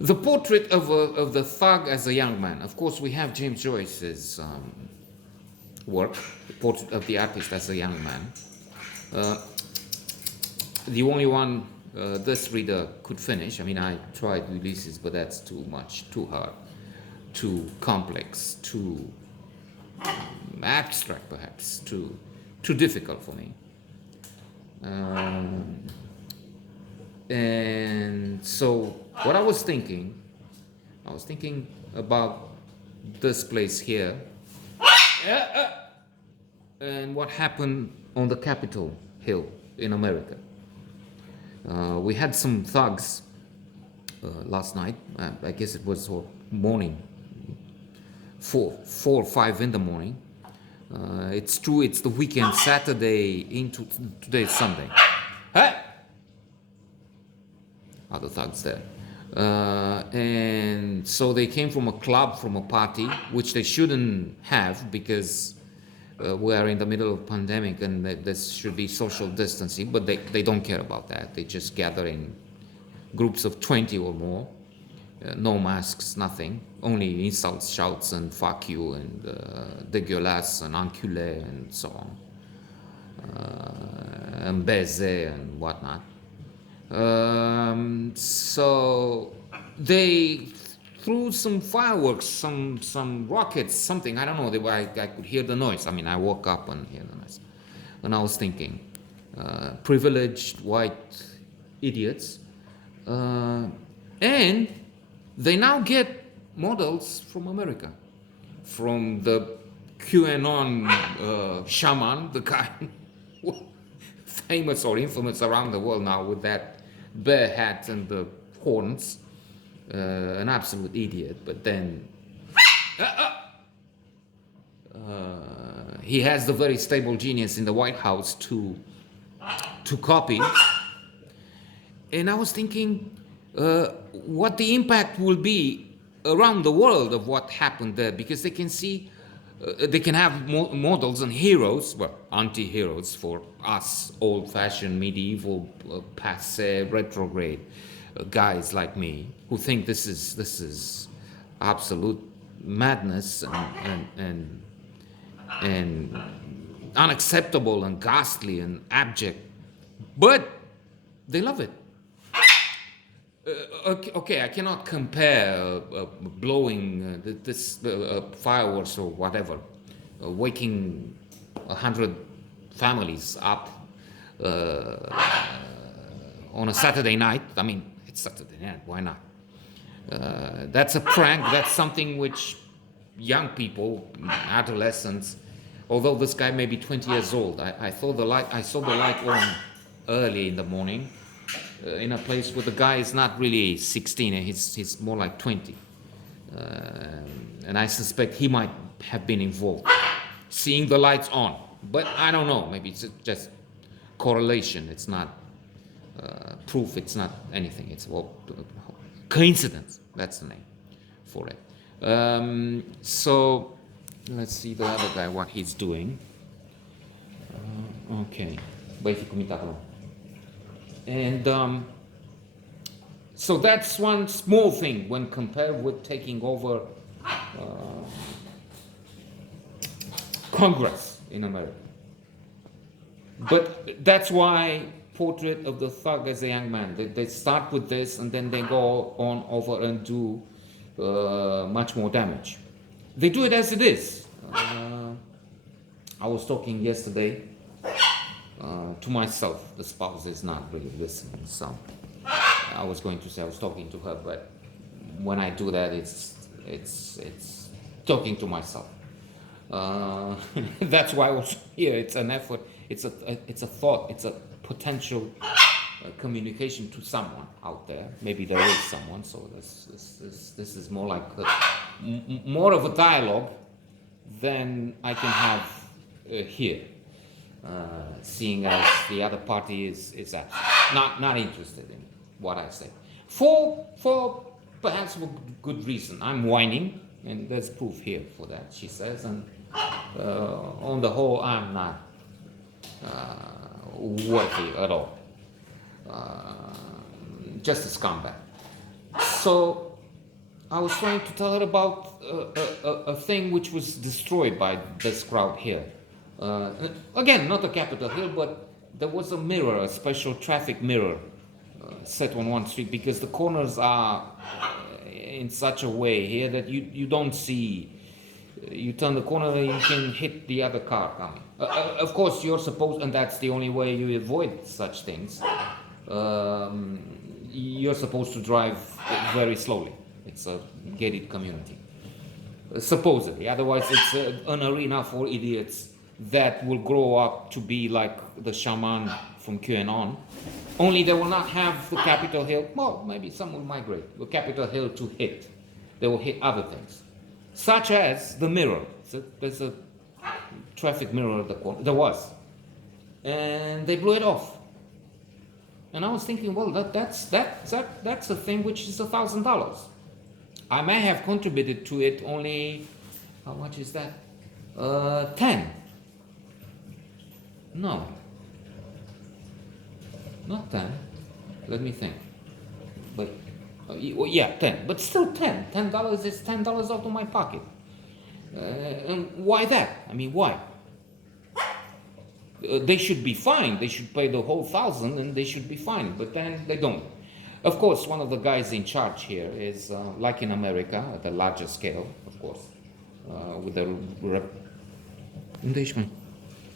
The portrait of the thug as a young man. Of course, we have James Joyce's work, the portrait of the artist as a young man. Uh, the only one this reader could finish. I mean, I tried Ulysses, but that's too much, too hard, too complex, too abstract, perhaps, too difficult for me. Um, and so, what I was thinking about this place here and what happened on the Capitol Hill in America. We had some thugs last night. I guess it was morning, 4 or 5 in the morning. It's true. It's the weekend, Saturday into today, Sunday. Hey, other thugs there. And so they came from a club, from a party, which they shouldn't have because we are in the middle of pandemic and there should be social distancing, but they don't care about that. They just gather in groups of 20 or more, no masks, nothing, only insults, shouts, and fuck you, and dégueulasse, and enculé, and so on, and baiser, and whatnot. So they threw some fireworks, some rockets, something. I don't know. I could hear the noise. I mean, I woke up and hear the noise, and I was thinking, privileged white idiots, and they now get models from America, from the QAnon shaman, the guy famous or infamous around the world now with that bear hat and the horns, an absolute idiot. But then he has the very stable genius in the White House to copy. And I was thinking what the impact will be around the world of what happened there, because they can see, they can have models and heroes, well, anti-heroes for us, old-fashioned, medieval, passé, retrograde guys like me, who think this is absolute madness and unacceptable and ghastly and abject, but they love it. Okay, I cannot compare blowing this fireworks or whatever, waking 100 families up on a Saturday night. I mean, it's Saturday night, why not? That's a prank. That's something which young people, adolescents, although this guy may be 20 years old, I saw the light on early in the morning. In a place where the guy is not really 16, he's more like 20. And I suspect he might have been involved, seeing the lights on. But I don't know, maybe it's just correlation, it's not proof, it's not anything, it's coincidence, that's the name for it. So, let's see the other guy, what he's doing. Okay, and so that's one small thing when compared with taking over Congress in America. But that's why portrait of the thug as a young man. They start with this and then they go on over and do much more damage. They do it as it is. I was talking yesterday to myself. The spouse is not really listening, so I was going to say I was talking to her, but when I do that, it's talking to myself. That's why I was here. It's an effort. It's a thought. It's a potential communication to someone out there. Maybe there is someone. So this is more like more of a dialogue than I can have here. Seeing as the other party is not interested in what I say, for perhaps for good reason. I'm whining, and there's proof here for that, she says, and on the whole, I'm not worthy at all. Just a scumbag. So I was trying to tell her about a thing which was destroyed by this crowd here. Again, not a Capitol Hill, but there was a mirror, a special traffic mirror set on one street, because the corners are in such a way here that you don't see. You turn the corner and you can hit the other car coming. Of course, you're supposed, and that's the only way you avoid such things. You're supposed to drive very slowly. It's a gated community, supposedly. Otherwise, it's an arena for idiots that will grow up to be like the shaman from QAnon. Only they will not have the Capitol Hill. Well, maybe some will migrate the Capitol Hill to hit. They will hit other things, such as the mirror. There's a traffic mirror at the corner. There was, and they blew it off. And I was thinking, well, that's a thing which is $1,000. I may have contributed to it only, how much is that? 10. No. Not 10. Let me think. But, yeah, 10. But still 10. $10 is $10 out of my pocket. And why that? I mean, why? They should be fine. They should pay the whole 1,000 and they should be fine. But then they don't. Of course, one of the guys in charge here is, like in America, at a larger scale, of course, with the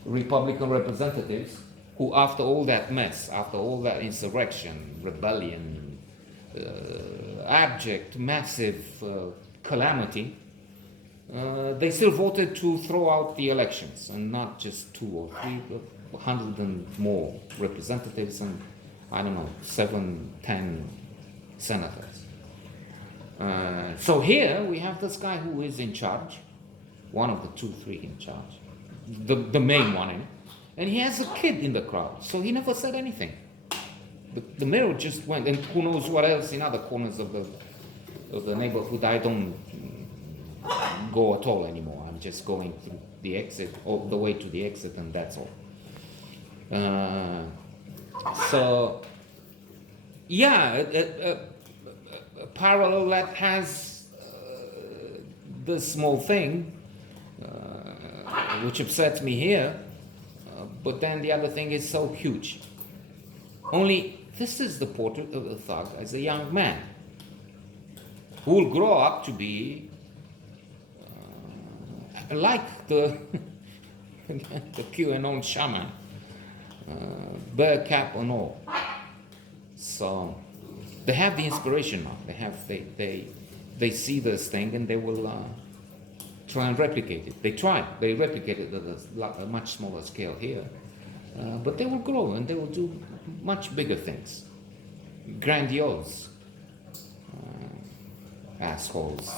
Republican representatives, who after all that mess, after all that insurrection, rebellion, abject, massive calamity, they still voted to throw out the elections, and not just 2 or 3, but 100 and more representatives, and I don't know, 7, 10 senators. So here we have this guy who is in charge, one of the 2, 3 in charge, the main one, and he has a kid in the crowd, so he never said anything. The mirror just went, and who knows what else in other corners of the neighborhood. I don't go at all anymore. I'm just going through the exit, all the way to the exit, and that's all. So, yeah, a parallel that has this small thing, which upsets me here, but then the other thing is so huge. Only this is the portrait of the thug as a young man who will grow up to be like the QAnon shaman, bear cap and all. So they have the inspiration now. They see this thing and they will try and replicate it. They replicate it at a much smaller scale here, but they will grow and they will do much bigger things, grandiose assholes.